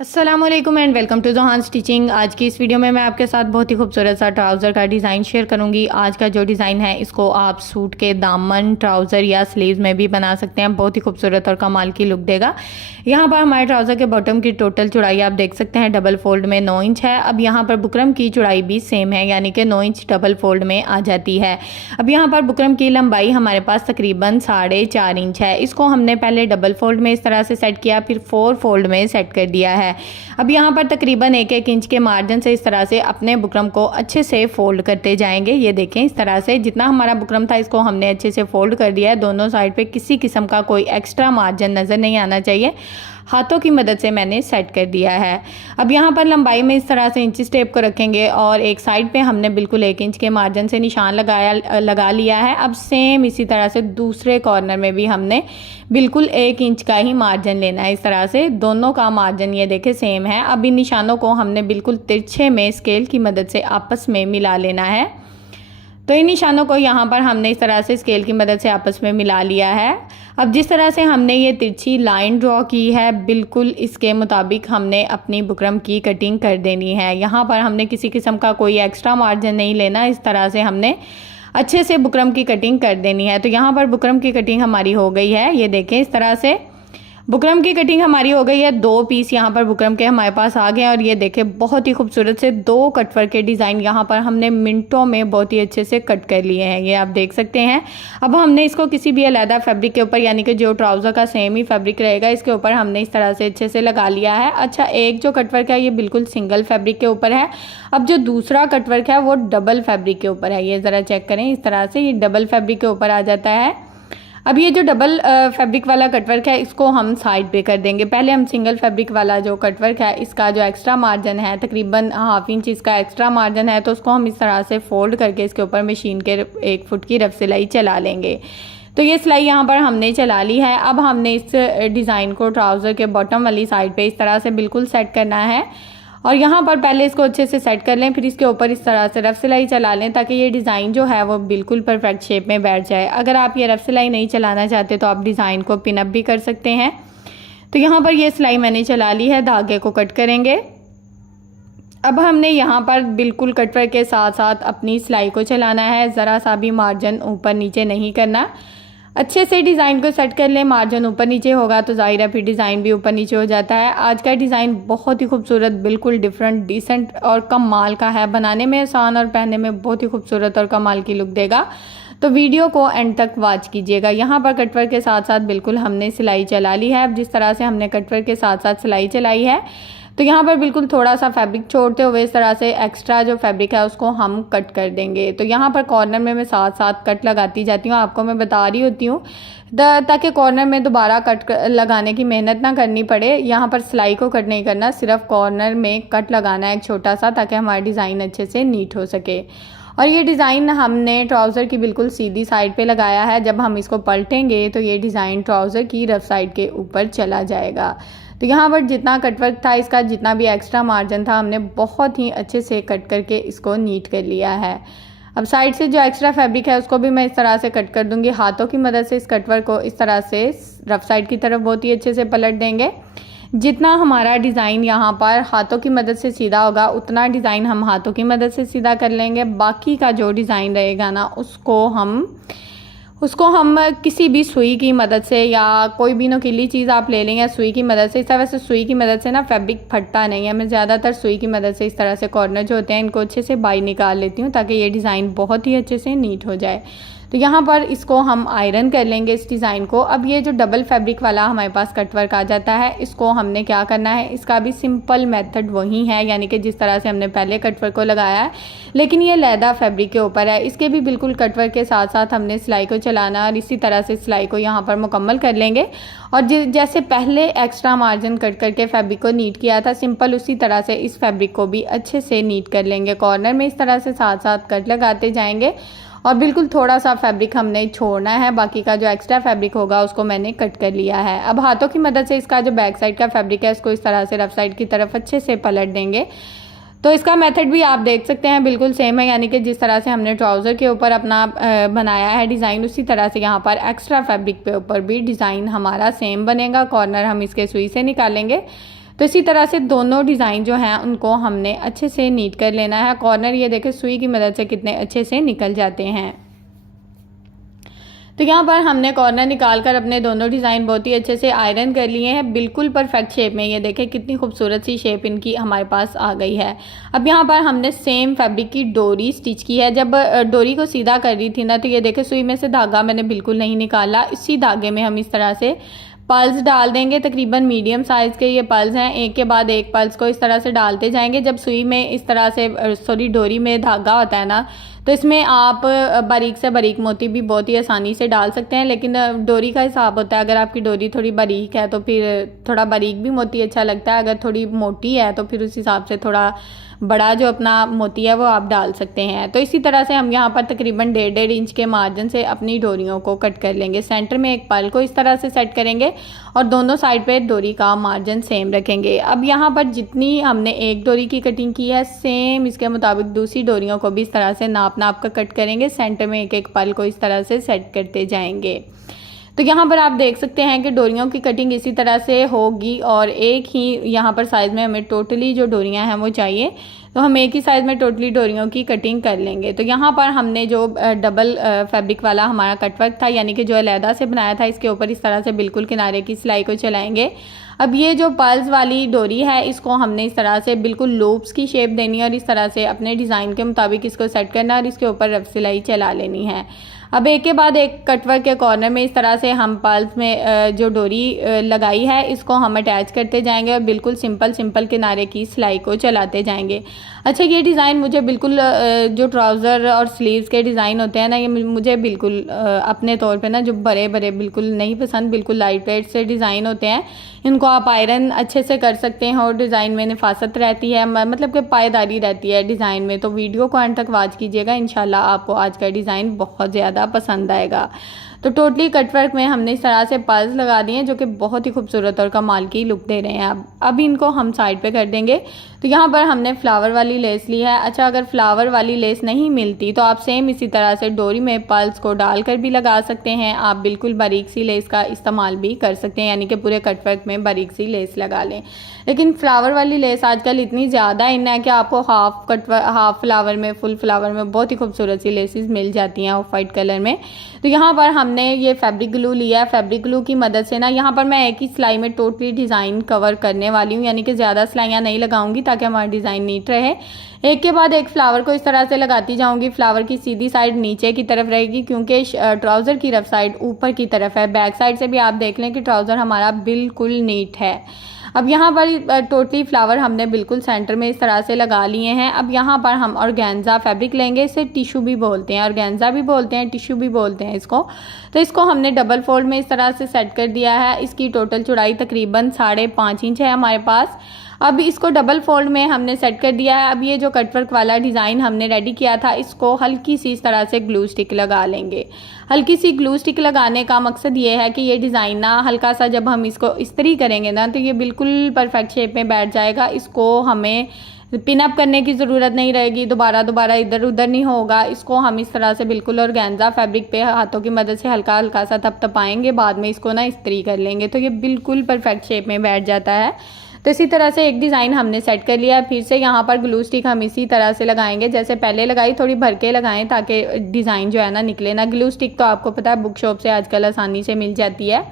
अस्सलामुअलैकुम and welcome to ज़ोहान stitching. आज की इस वीडियो में मैं आपके साथ बहुत ही खूबसूरत सा ट्राउज़र का डिज़ाइन शेयर करूंगी। आज का जो डिज़ाइन है इसको आप सूट के दामन, ट्राउज़र या स्लीव्स में भी बना सकते हैं। बहुत ही खूबसूरत और कमाल की लुक देगा। यहाँ पर हमारे ट्राउज़र के बॉटम की टोटल चौड़ाई आप देख सकते हैं डबल फोल्ड में 9 इंच है। अब यहाँ पर बुकरम की चौड़ाई भी सेम है, यानी कि 9 इंच डबल फोल्ड में आ जाती है। अब यहाँ पर बुकरम की लंबाई हमारे पास तकरीबन 4.5 इंच है। इसको हमने पहले डबल फोल्ड में इस तरह से सेट किया, फिर 4 फोल्ड में सेट कर दिया है। अब यहाँ पर तकरीबन 1-1 इंच के मार्जिन से इस तरह से अपने बुकरम को अच्छे से फोल्ड करते जाएंगे। ये देखें, इस तरह से जितना हमारा बुकरम था इसको हमने अच्छे से फोल्ड कर दिया है। दोनों साइड पे किसी किस्म का कोई एक्स्ट्रा मार्जिन नज़र नहीं आना चाहिए। हाथों की मदद से मैंने सेट कर दिया है। अब यहाँ पर लंबाई में इस तरह से इंची टेप को रखेंगे और एक साइड पे हमने बिल्कुल 1 इंच के मार्जिन से निशान लगा लिया है। अब सेम इसी तरह से दूसरे कॉर्नर में भी हमने बिल्कुल 1 इंच का ही मार्जिन लेना है। इस तरह से दोनों का मार्जिन ये देखें सेम है। अब इन निशानों को हमने बिल्कुल तिरछे में स्केल की मदद से आपस में मिला लेना है। तो इन निशानों को यहाँ पर हमने इस तरह से स्केल की मदद से आपस में मिला लिया है। अब जिस तरह से हमने ये तिरछी लाइन ड्रॉ की है, बिल्कुल इसके मुताबिक हमने अपनी बुकरम की कटिंग कर देनी है। यहाँ पर हमने किसी किस्म का कोई एक्स्ट्रा मार्जिन नहीं लेना। इस तरह से हमने अच्छे से बुकरम की कटिंग कर देनी है। तो यहाँ पर बुकरम की कटिंग हमारी हो गई है। ये देखें, इस तरह से बुकरम की कटिंग हमारी हो गई है। 2 पीस यहाँ पर बुकरम के हमारे पास आ गए और ये देखें बहुत ही खूबसूरत से 2 कटवर्क के डिज़ाइन यहाँ पर हमने मिनटों में बहुत ही अच्छे से कट कर लिए हैं। ये आप देख सकते हैं। अब हमने इसको किसी भी अलग फैब्रिक के ऊपर, यानी कि जो ट्राउज़र का सेम ही फैब्रिक रहेगा, इसके ऊपर हमने इस तरह से अच्छे से लगा लिया है। अच्छा, एक जो कटवर्क है ये बिल्कुल सिंगल फैब्रिक के ऊपर है। अब जो दूसरा कटवर्क है वो डबल फैब्रिक के ऊपर है। ये ज़रा चेक करें, इस तरह से ये डबल फैब्रिक के ऊपर आ जाता है। अब ये जो डबल फैब्रिक वाला कटवर्क है इसको हम साइड पे कर देंगे। पहले हम सिंगल फैब्रिक वाला जो कटवर्क है इसका जो एक्स्ट्रा मार्जिन है तकरीबन 1/2 इंच इसका एक्स्ट्रा मार्जिन है, तो उसको हम इस तरह से फोल्ड करके इसके ऊपर मशीन के 1 फुट की रफ सिलाई चला लेंगे। तो ये सिलाई यहाँ पर हमने चला ली है। अब हमने इस डिज़ाइन को ट्राउज़र के बॉटम वाली साइड पे इस तरह से बिल्कुल सेट करना है और यहाँ पर पहले इसको अच्छे से सेट कर लें, फिर इसके ऊपर इस तरह से रफ सिलाई चला लें ताकि ये डिज़ाइन जो है वो बिल्कुल परफेक्ट शेप में बैठ जाए। अगर आप ये रफ सिलाई नहीं चलाना चाहते तो आप डिज़ाइन को पिन अप भी कर सकते हैं। तो यहाँ पर ये सिलाई मैंने चला ली है, धागे को कट करेंगे। अब हमने यहाँ पर बिल्कुल कटवर्क के साथ साथ अपनी सिलाई को चलाना है, ज़रा सा भी मार्जिन ऊपर नीचे नहीं करना। अच्छे से डिज़ाइन को सेट कर लें। मार्जिन ऊपर नीचे होगा तो ज़ाहिर है फिर डिज़ाइन भी ऊपर नीचे हो जाता है। आज का डिज़ाइन बहुत ही खूबसूरत, बिल्कुल डिफरेंट, डिसेंट और कमाल का है। बनाने में आसान और पहनने में बहुत ही खूबसूरत और कमाल की लुक देगा। तो वीडियो को एंड तक वॉच कीजिएगा। यहाँ पर कटवर्क के साथ साथ बिल्कुल हमने सिलाई चला ली है। अब जिस तरह से हमने कटवर्क के साथ साथ सिलाई चलाई है तो यहाँ पर बिल्कुल थोड़ा सा फैब्रिक छोड़ते हुए इस तरह से एक्स्ट्रा जो फैब्रिक है उसको हम कट कर देंगे। तो यहाँ पर कॉर्नर में मैं साथ साथ कट लगाती जाती हूँ, आपको मैं बता रही होती हूँ ताकि कॉर्नर में दोबारा कट लगाने की मेहनत ना करनी पड़े। यहाँ पर सिलाई को कट नहीं करना, सिर्फ कॉर्नर में कट लगाना है एक छोटा सा, ताकि हमारा डिज़ाइन अच्छे से नीट हो सके। और ये डिज़ाइन हमने ट्राउज़र की बिल्कुल सीधी साइड पे लगाया है। जब हम इसको पलटेंगे तो ये डिज़ाइन ट्राउज़र की रफ साइड के ऊपर चला जाएगा। तो यहाँ पर जितना कटवर्क था, इसका जितना भी एक्स्ट्रा मार्जिन था, हमने बहुत ही अच्छे से कट करके इसको नीट कर लिया है। अब साइड से जो एक्स्ट्रा फैब्रिक है उसको भी मैं इस तरह से कट कर दूंगी। हाथों की मदद से इस कटवर्क को इस तरह से रफ साइड की तरफ बहुत ही अच्छे से पलट देंगे। जितना हमारा डिज़ाइन यहाँ पर हाथों की मदद से सीधा होगा उतना डिज़ाइन हम हाथों की मदद से सीधा कर लेंगे। बाकी का जो डिज़ाइन रहेगा ना उसको हम किसी भी सुई की मदद से या कोई भी नुकीली चीज़ आप ले लें या सुई की मदद से। इस तरह से सुई की मदद से ना फैब्रिक फटता नहीं है। मैं ज़्यादातर सुई की मदद से इस तरह से कॉर्नर जो होते हैं इनको अच्छे से बाहर निकाल लेती हूँ ताकि ये डिज़ाइन बहुत ही अच्छे से नीट हो जाए। तो यहाँ पर इसको हम आयरन कर लेंगे इस डिज़ाइन को। अब ये जो डबल फैब्रिक वाला हमारे पास कटवर्क आ जाता है इसको हमने क्या करना है, इसका भी सिंपल मेथड वही है, यानी कि जिस तरह से हमने पहले कटवर्क को लगाया है, लेकिन ये लैदा फैब्रिक के ऊपर है। इसके भी बिल्कुल कटवर्क के साथ साथ हमने सिलाई को चलाना और इसी तरह से सिलाई को यहाँ पर मुकम्मल कर लेंगे। और जैसे पहले एक्स्ट्रा मार्जिन कट करके फैब्रिक को नीट किया था सिंपल, उसी तरह से इस फैब्रिक को भी अच्छे से नीट कर लेंगे। कॉर्नर में इस तरह से साथ साथ कट लगाते जाएंगे और बिल्कुल थोड़ा सा फैब्रिक हमने छोड़ना है, बाकी का जो एक्स्ट्रा फैब्रिक होगा उसको मैंने कट कर लिया है। अब हाथों की मदद से इसका जो बैक साइड का फैब्रिक है इसको इस तरह से रफ साइड की तरफ अच्छे से पलट देंगे। तो इसका मेथड भी आप देख सकते हैं बिल्कुल सेम है, यानी कि जिस तरह से हमने ट्राउज़र के ऊपर अपना बनाया है डिज़ाइन, उसी तरह से यहाँ पर एक्स्ट्रा फैब्रिक के ऊपर भी डिज़ाइन हमारा सेम बनेगा। कॉर्नर हम इसके सुई से निकालेंगे तो इसी तरह से दोनों डिज़ाइन जो हैं उनको हमने अच्छे से नीट कर लेना है। कॉर्नर ये देखें सुई की मदद से कितने अच्छे से निकल जाते हैं। तो यहाँ पर हमने कॉर्नर निकाल कर अपने दोनों डिज़ाइन बहुत ही अच्छे से आयरन कर लिए हैं, बिल्कुल परफेक्ट शेप में। ये देखें कितनी खूबसूरत सी शेप इनकी हमारे पास आ गई है। अब यहाँ पर हमने सेम फैब्रिक की डोरी स्टिच की है। जब डोरी को सीधा कर रही थी ना, तो ये देखें सुई में से धागा मैंने बिल्कुल नहीं निकाला। इसी धागे में हम इस तरह से पल्स डाल देंगे। तकरीबन मीडियम साइज़ के ये पल्स हैं, एक के बाद एक पल्स को इस तरह से डालते जाएंगे। जब सुई में इस तरह से डोरी में धागा होता है ना, तो इसमें आप बारीक से बारीक मोती भी बहुत ही आसानी से डाल सकते हैं, लेकिन डोरी का हिसाब होता है। अगर आपकी डोरी थोड़ी बारीक है तो फिर थोड़ा बारीक भी मोती अच्छा लगता है, अगर थोड़ी मोटी है तो फिर उस हिसाब से थोड़ा बड़ा जो अपना मोती है वो आप डाल सकते हैं। तो इसी तरह से हम यहाँ पर तकरीबन 1.5 इंच के मार्जिन से अपनी डोरियों को कट कर लेंगे। सेंटर में एक पल को इस तरह से सेट करेंगे और दोनों साइड पे डोरी का मार्जिन सेम रखेंगे। अब यहाँ पर जितनी हमने एक डोरी की कटिंग की है, सेम इसके मुताबिक दूसरी डोरियों को भी इस तरह से नाप कर कट करेंगे। सेंटर में एक एक पल को इस तरह से सेट करते जाएंगे। तो यहाँ पर आप देख सकते हैं कि डोरियों की कटिंग इसी तरह से होगी और एक ही यहाँ पर साइज़ में हमें टोटली जो डोरियाँ हैं वो चाहिए, तो हम एक ही साइज़ में टोटली डोरियों की कटिंग कर लेंगे। तो यहाँ पर हमने जो डबल फैब्रिक वाला हमारा कटवर्क था, यानी कि जो अलहदा से बनाया था, इसके ऊपर इस तरह से बिल्कुल किनारे की सिलाई को चलाएंगे। अब ये जो पल्स वाली डोरी है, इसको हमने इस तरह से बिल्कुल लूप्स की शेप देनी है और इस तरह से अपने डिज़ाइन के मुताबिक इसको सेट करना है और इसके ऊपर रफ सिलाई चला लेनी है। अब एक के बाद एक कटवर्क के कॉर्नर में इस तरह से हम पल्स में जो डोरी लगाई है इसको हम अटैच करते जाएंगे और बिल्कुल सिंपल किनारे की सिलाई को चलाते जाएंगे। अच्छा, ये डिज़ाइन मुझे बिल्कुल जो ट्राउज़र और स्लीव्स के डिज़ाइन होते हैं ना, ये मुझे बिल्कुल अपने तौर पे ना जो बड़े बिल्कुल नहीं पसंद। बिल्कुल लाइट वेट से डिज़ाइन होते हैं, इनको आप आयरन अच्छे से कर सकते हैं और डिज़ाइन में नफासत रहती है, मतलब कि पायदारी रहती है डिज़ाइन में। तो वीडियो को अंत तक वॉच कीजिएगा, इंशाल्लाह आपको आज का डिज़ाइन बहुत ज़्यादा पसंद आएगा। तो टोटली कटवर्क में हमने इस तरह से पल्स लगा दिए हैं जो कि बहुत ही खूबसूरत और कमाल की लुक दे रहे हैं। अब इनको हम साइड पे कर देंगे। तो यहाँ पर हमने फ्लावर वाली लेस ली है। अच्छा, अगर फ्लावर वाली लेस नहीं मिलती तो आप सेम इसी तरह से डोरी में पल्स को डालकर भी लगा सकते हैं। आप बिल्कुल बारीक सी लेस का इस्तेमाल भी कर सकते हैं, यानी कि पूरे कटवर्क में बारीक सी लेस लगा लें। लेकिन फ्लावर वाली लेस आजकल इतनी ज़्यादा इन है कि आपको हाफ फ्लावर में, फुल फ्लावर में बहुत ही खूबसूरत सी लेसेस मिल जाती हैं ऑफ वाइट कलर में। तो यहाँ पर हमने ये फैब्रिक ग्लू लिया है। फैब्रिक ग्लू की मदद से ना यहाँ पर मैं एक ही सिलाई में टोटली डिज़ाइन कवर करने वाली हूँ, यानी कि ज़्यादा सिलाइयाँ नहीं लगाऊंगी ताकि हमारा डिज़ाइन नीट रहे। एक के बाद एक फ्लावर को इस तरह से लगाती जाऊंगी। फ्लावर की सीधी साइड नीचे की तरफ रहेगी क्योंकि ट्राउज़र की रफ साइड ऊपर की तरफ है। बैक साइड से भी आप देख लें कि ट्राउज़र हमारा बिल्कुल नीट है। अब यहाँ पर टोटली फ्लावर हमने बिल्कुल सेंटर में इस तरह से लगा लिए हैं। अब यहाँ पर हम ऑर्गेन्जा फैब्रिक लेंगे, इसे टिशू भी बोलते हैं, ऑर्गेन्जा भी बोलते हैं, टिशू भी बोलते हैं इसको। तो इसको हमने डबल फोल्ड में इस तरह से सेट कर दिया है। इसकी टोटल चौड़ाई तकरीबन 5.5 इंच है हमारे पास। अब इसको डबल फोल्ड में हमने सेट कर दिया है। अब ये जो कटवर्क वाला डिज़ाइन हमने रेडी किया था, इसको हल्की सी इस तरह से ग्लू स्टिक लगा लेंगे। हल्की सी ग्लू स्टिक लगाने का मकसद ये है कि ये डिज़ाइन ना हल्का सा जब हम इसको इस्त्री करेंगे ना, तो ये बिल्कुल परफेक्ट शेप में बैठ जाएगा। इसको हमें पिन अप करने की ज़रूरत नहीं रहेगी, दोबारा इधर उधर नहीं होगा। इसको हम इस तरह से बिल्कुल ऑर्गेन्जा फैब्रिक पे हाथों की मदद से हल्का हल्का सा थपथपाएंगे, बाद में इसको ना इस्त्री कर लेंगे तो ये बिल्कुल परफेक्ट शेप में बैठ जाता है। तो इसी तरह से एक डिज़ाइन हमने सेट कर लिया। फिर से यहाँ पर ग्लू स्टिक हम इसी तरह से लगाएंगे जैसे पहले लगाई, थोड़ी भर के लगाएं ताकि डिज़ाइन जो है ना निकले ना। ग्लू स्टिक तो आपको पता है बुक शॉप से आजकल आसानी से मिल जाती है।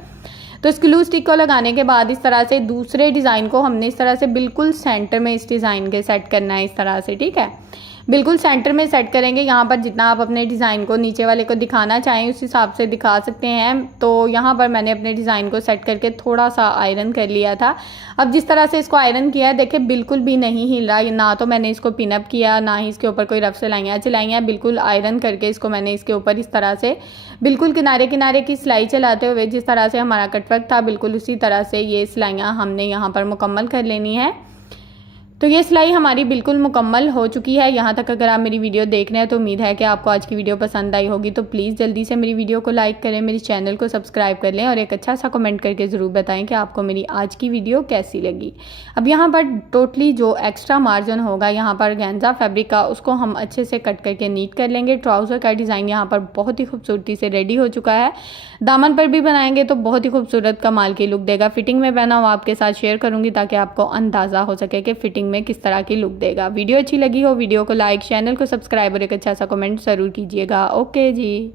तो इस ग्लू स्टिक को लगाने के बाद इस तरह से दूसरे डिज़ाइन को हमने इस तरह से बिल्कुल सेंटर में इस डिज़ाइन के सेट करना है, इस तरह से, ठीक है। बिल्कुल सेंटर में सेट करेंगे। यहाँ पर जितना आप अपने डिज़ाइन को नीचे वाले को दिखाना चाहें उस हिसाब से दिखा सकते हैं। तो यहाँ पर मैंने अपने डिज़ाइन को सेट करके थोड़ा सा आयरन कर लिया था। अब जिस तरह से इसको आयरन किया है, देखिए बिल्कुल भी नहीं हिल रहा, ना तो मैंने इसको पिनअप किया, ना ही इसके ऊपर कोई रफ सिलाइयाँ चलाई हैं। बिल्कुल आयरन करके इसको मैंने इसके ऊपर इस तरह से बिल्कुल किनारे की सिलाई चलाते हुए जिस तरह से हमारा कटवर्क था बिल्कुल उसी तरह से ये सिलाइयाँ हमने यहाँ पर मुकम्मल कर लेनी है। तो ये सिलाई हमारी बिल्कुल मुकम्मल हो चुकी है। यहाँ तक अगर आप मेरी वीडियो देख रहे हैं तो उम्मीद है कि आपको आज की वीडियो पसंद आई होगी। तो प्लीज़ जल्दी से मेरी वीडियो को लाइक करें, मेरे चैनल को सब्सक्राइब कर लें और एक अच्छा सा कमेंट करके ज़रूर बताएं कि आपको मेरी आज की वीडियो कैसी लगी। अब यहाँ पर टोटली जो एक्स्ट्रा मार्जिन होगा यहाँ पर गेंजा फैब्रिक का, उसको हम अच्छे से कट करके नीट कर लेंगे। ट्राउज़र का डिज़ाइन यहाँ पर बहुत ही खूबसूरती से रेडी हो चुका है। दामन पर भी बनाएंगे तो बहुत ही खूबसूरत कमाल की लुक देगा। फिटिंग में पहना हुआ आपके साथ शेयर करूंगी ताकि आपको अंदाज़ा हो सके कि फिटिंग में किस तरह की लुक देगा। वीडियो अच्छी लगी हो वीडियो को लाइक, चैनल को सब्सक्राइब और एक अच्छा सा कमेंट ज़रूर कीजिएगा। ओके जी।